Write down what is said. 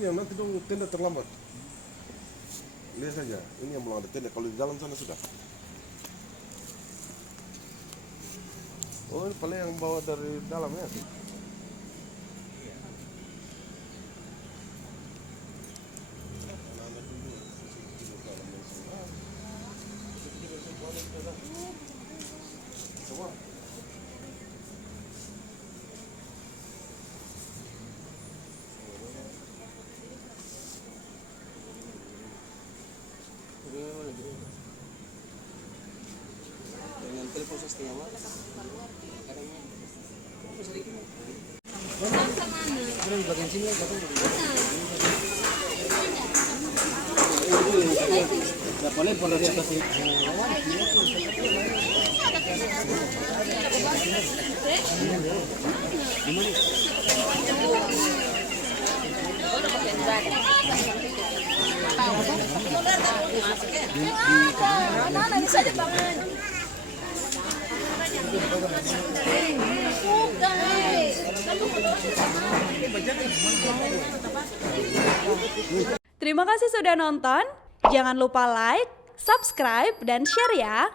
Ini yang nanti dong tenda terlambat. Lihat saja, ini yang belum ada tenda. Kalau di dalam sana sudah. Oh, ini paling yang bawa dari dalam ya. Dengan telepon saya bagian sini nggak boleh dari atas Terima kasih sudah nonton. Jangan lupa like, subscribe, dan share ya.